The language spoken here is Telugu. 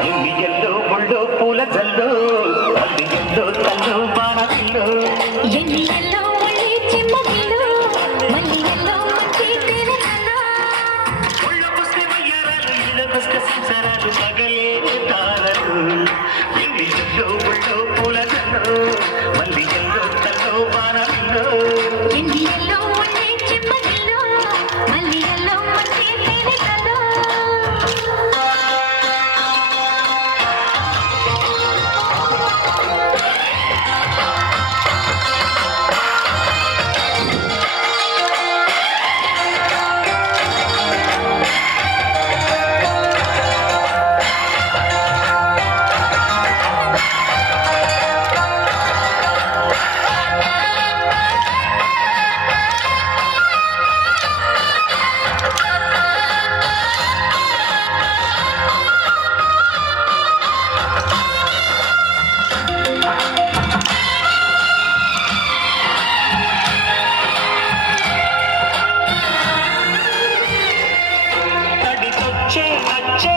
ఎల్లో ముళ్ళో పూల జల్లో అది ఎల్లో తల్లో బాణల్లో ఎన్నెల్లో ఒళ్ళి చిమ్మగిల్లో మళ్ళీ ఎల్లో వచ్చి తేనెలలో ఒళ్ళకొస్తే వయ్యారాలు ఇళ్ళకొస్తే సంసారాలు పగలే తారలు ఎల్లో ముళ్ళో పూల జల్లో మళ్ళీ ఎల్లో తల్లో బాణల్లో ఎన్నెల్లో ఒళ్ళి చిమ్మగిల్లో మళ్ళీ ఎల్లో వచ్చి తేనెలలో తడితొచ్చే అచ్చే